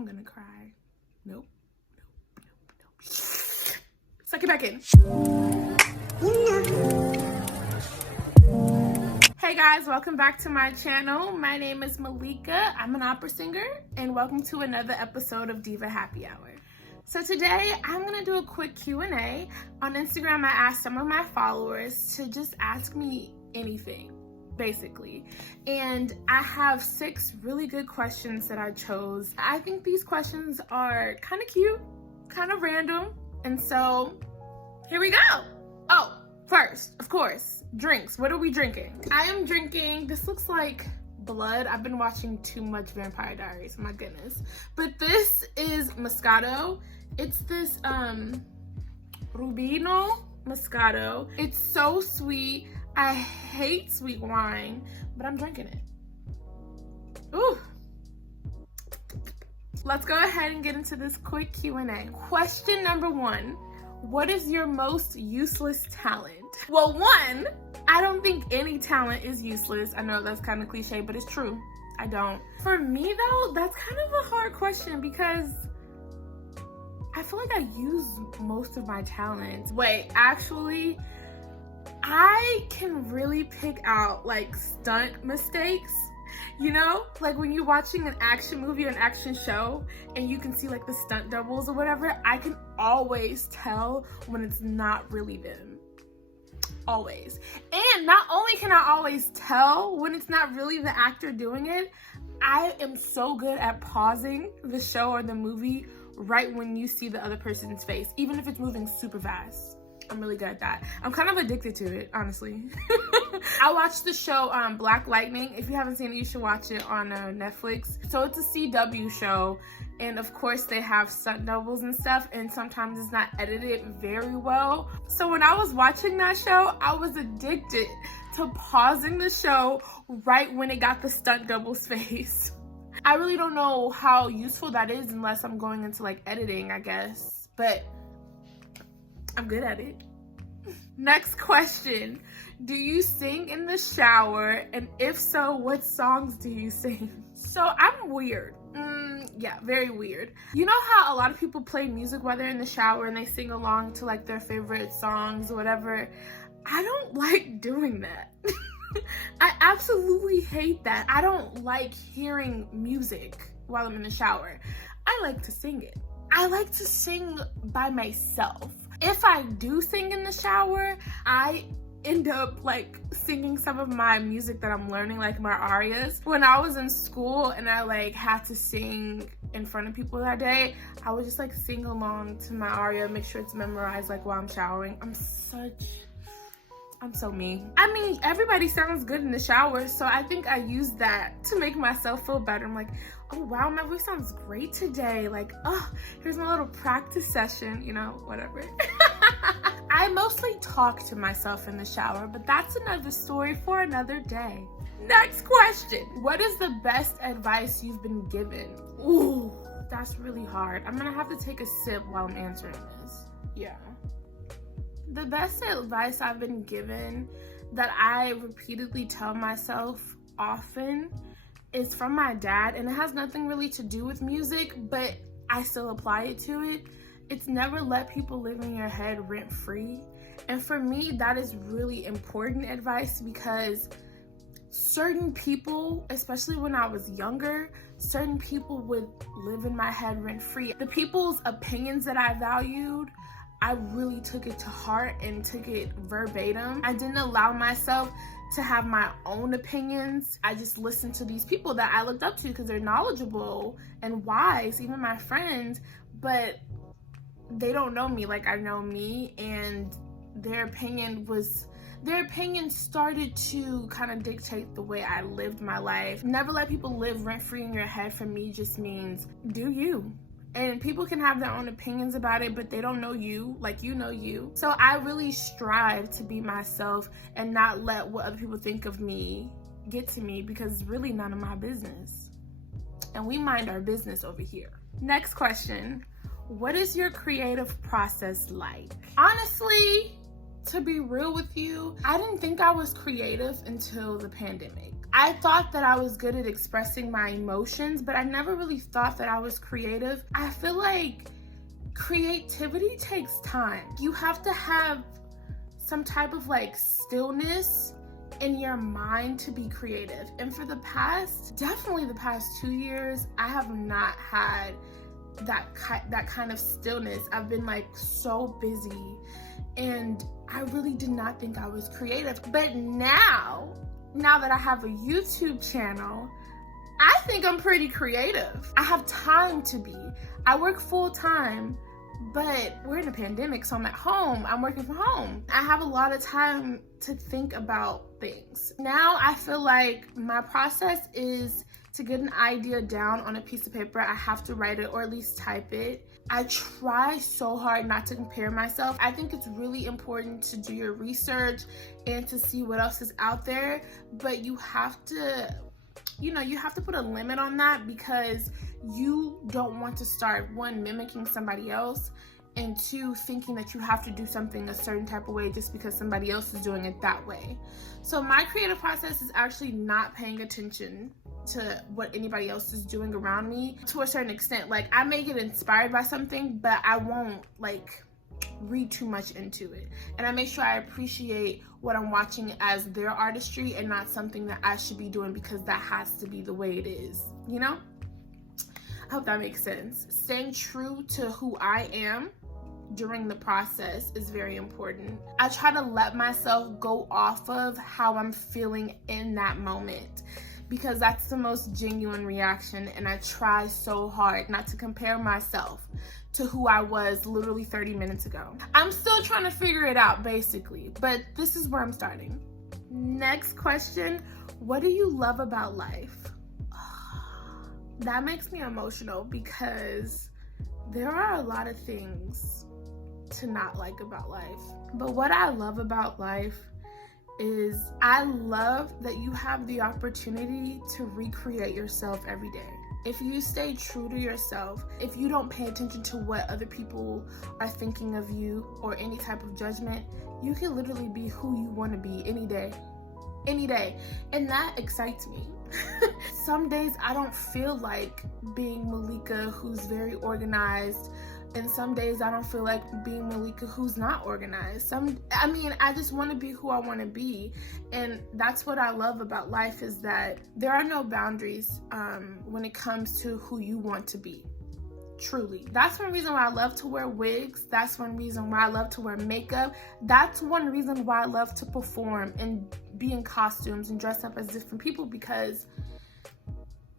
I'm gonna cry. Nope. Suck it back in. Hey guys, welcome back to my channel. My name is Malika. I'm an opera singer, and welcome to another episode of Diva Happy Hour. So today I'm gonna do a quick Q&A. On Instagram, I asked some of my followers to just ask me anything, basically. And I have 6 really good questions that I chose. I think these questions are kind of cute, kind of random, and so here we go. Oh, first, of course, drinks. What are we drinking? I am drinking, this looks like blood. I've been watching too much Vampire Diaries, my goodness. But this is Moscato. It's this Rubino Moscato. It's so sweet. I hate sweet wine, but I'm drinking it. Ooh. Let's go ahead and get into this quick Q&A. Question number 1. What is your most useless talent? Well, 1, I don't think any talent is useless. I know that's kind of cliche, but it's true. I don't. For me though, that's kind of a hard question because I feel like I use most of my talents. Wait, actually, I can really pick out like stunt mistakes. You know, like when you're watching an action movie or an action show and you can see like the stunt doubles or whatever, I can always tell when it's not really them. Always. And not only can I always tell when it's not really the actor doing it, I am so good at pausing the show or the movie right when you see the other person's face, even if it's moving super fast. I'm really good at that. I'm kind of addicted to it, honestly. I watched the show Black Lightning. If you haven't seen it, you should watch it on Netflix. So it's a CW show, and of course they have stunt doubles and stuff, and sometimes it's not edited very well. So when I was watching that show, I was addicted to pausing the show right when it got the stunt double's face. I really don't know how useful that is unless I'm going into like editing, I guess, but I'm good at it. Next question. Do you sing in the shower? And if so, what songs do you sing? So I'm weird. Yeah, very weird. You know how a lot of people play music while they're in the shower and they sing along to like their favorite songs or whatever? I don't like doing that. I absolutely hate that. I don't like hearing music while I'm in the shower. I like to sing it. I like to sing by myself. If I do sing in the shower, I end up like singing some of my music that I'm learning, like my arias. When I was in school and I like had to sing in front of people that day, I would just like sing along to my aria, make sure it's memorized like while I'm showering. I'm so mean. I mean, everybody sounds good in the shower, so I think I use that to make myself feel better. I'm like, oh wow, my voice sounds great today. Like, oh, here's my little practice session, you know, whatever. I mostly talk to myself in the shower, but that's another story for another day. Next question. What is the best advice you've been given? Ooh, that's really hard. I'm gonna have to take a sip while I'm answering this. Yeah. The best advice I've been given that I repeatedly tell myself often is from my dad, and it has nothing really to do with music, but I still apply it to it. It's never let people live in your head rent-free. And for me, that is really important advice because certain people, especially when I was younger, certain people would live in my head rent-free. The people's opinions that I valued, I really took it to heart and took it verbatim. I didn't allow myself to have my own opinions. I just listened to these people that I looked up to because they're knowledgeable and wise, even my friends, but they don't know me like I know me, and their opinion started to kind of dictate the way I lived my life. Never let people live rent-free in your head for me just means do you. And people can have their own opinions about it, but they don't know you like you know you. So I really strive to be myself and not let what other people think of me get to me, because it's really none of my business. And we mind our business over here. Next question. What is your creative process like? Honestly, to be real with you, I didn't think I was creative until the pandemic. I thought that I was good at expressing my emotions, but I never really thought that I was creative. I feel like creativity takes time. You have to have some type of like stillness in your mind to be creative. And for definitely the past 2 years, I have not had that kind of stillness. I've been like so busy, and I really did not think I was creative. But now that I have a YouTube channel, I think I'm pretty creative. I have time to be. I work full time, but we're in a pandemic, so I'm at home. I'm working from home. I have a lot of time to think about things. Now I feel like my process is to get an idea down on a piece of paper. I have to write it or at least type it. I try so hard not to compare myself. I think it's really important to do your research and to see what else is out there, but you have to put a limit on that, because you don't want to start, one, mimicking somebody else, and two, thinking that you have to do something a certain type of way just because somebody else is doing it that way. So my creative process is actually not paying attention to what anybody else is doing around me to a certain extent. Like, I may get inspired by something, but I won't like read too much into it. And I make sure I appreciate what I'm watching as their artistry and not something that I should be doing because that has to be the way it is, you know? I hope that makes sense. Staying true to who I am during the process is very important. I try to let myself go off of how I'm feeling in that moment, because that's the most genuine reaction, and I try so hard not to compare myself to who I was literally 30 minutes ago. I'm still trying to figure it out, basically, but this is where I'm starting. Next question, what do you love about life? That makes me emotional because there are a lot of things to not like about life. But what I love about life is I love that you have the opportunity to recreate yourself every day. If you stay true to yourself, if you don't pay attention to what other people are thinking of you or any type of judgment, you can literally be who you want to be any day. Any day. And that excites me. Some days I don't feel like being Malika, who's very organized, and some days I don't feel like being Malika, who's not organized. I just want to be who I want to be. And that's what I love about life, is that there are no boundaries when it comes to who you want to be. Truly. That's one reason why I love to wear wigs. That's one reason why I love to wear makeup. That's one reason why I love to perform and be in costumes and dress up as different people, because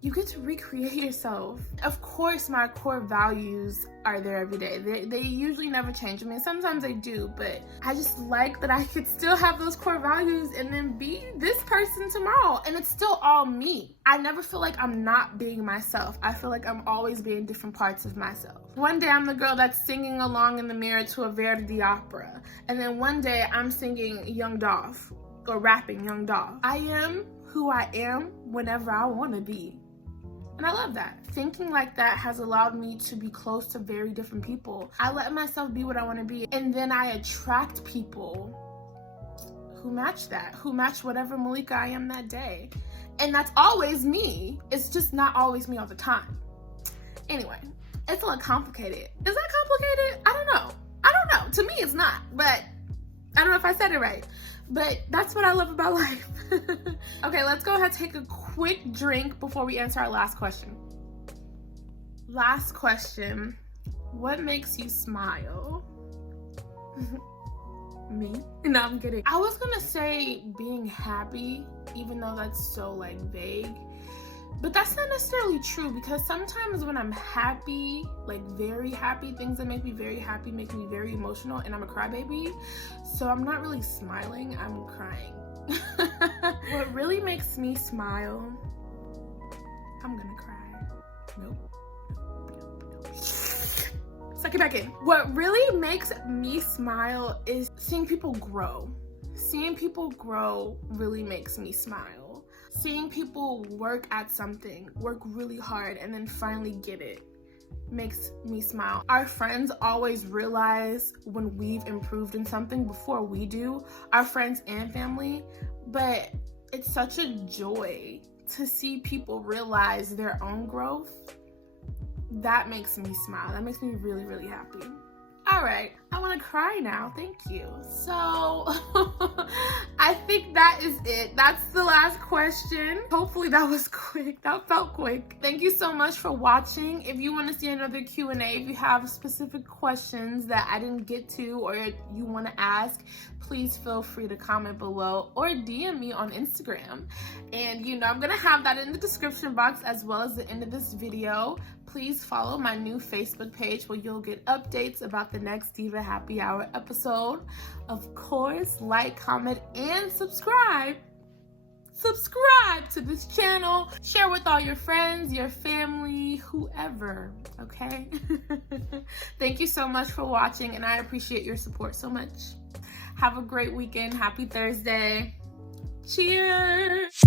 you get to recreate yourself. Of course, my core values are there every day. They usually never change. I mean, sometimes they do, but I just like that I could still have those core values and then be this person tomorrow. And it's still all me. I never feel like I'm not being myself. I feel like I'm always being different parts of myself. One day I'm the girl that's singing along in the mirror to a Verdi opera. And then one day I'm singing Young Dolph or rapping Young Dolph. I am who I am whenever I want to be. And I love that. Thinking like that has allowed me to be close to very different people. I let myself be what I want to be. And then I attract people who match that, who match whatever Malika I am that day. And that's always me. It's just not always me all the time. Anyway, it's a little complicated. Is that complicated? I don't know. To me, it's not. But I don't know if I said it right. But that's what I love about life. Okay, let's go ahead and take a quick drink before we answer our last question. Last question. What makes you smile? Me? No, I'm kidding. I was gonna say being happy, even though that's so like vague. But that's not necessarily true, because sometimes when I'm happy, like very happy, things that make me very happy make me very emotional, and I'm a crybaby. So I'm not really smiling, I'm crying. What really makes me smile, I'm gonna cry. Nope. Suck it back in. What really makes me smile is seeing people grow. Seeing people grow really makes me smile. Seeing people work at something, work really hard, and then finally get it makes me smile. Our friends always realize when we've improved in something before we do, our friends and family. But it's such a joy to see people realize their own growth. That makes me smile. That makes me really, really happy. All right, I want to cry now. Thank you. So I think that is it. That's the last question. Hopefully that was quick. That felt quick. Thank you so much for watching. If you want to see another Q&A, if you have specific questions that I didn't get to or you want to ask, please feel free to comment below or DM me on Instagram. And I'm going to have that in the description box as well as the end of this video. Please follow my new Facebook page where you'll get updates about the next Diva Happy Hour episode. Of course, like, comment, and subscribe. Subscribe to this channel. Share with all your friends, your family, whoever, okay? Thank you so much for watching, and I appreciate your support so much. Have a great weekend. Happy Thursday. Cheers.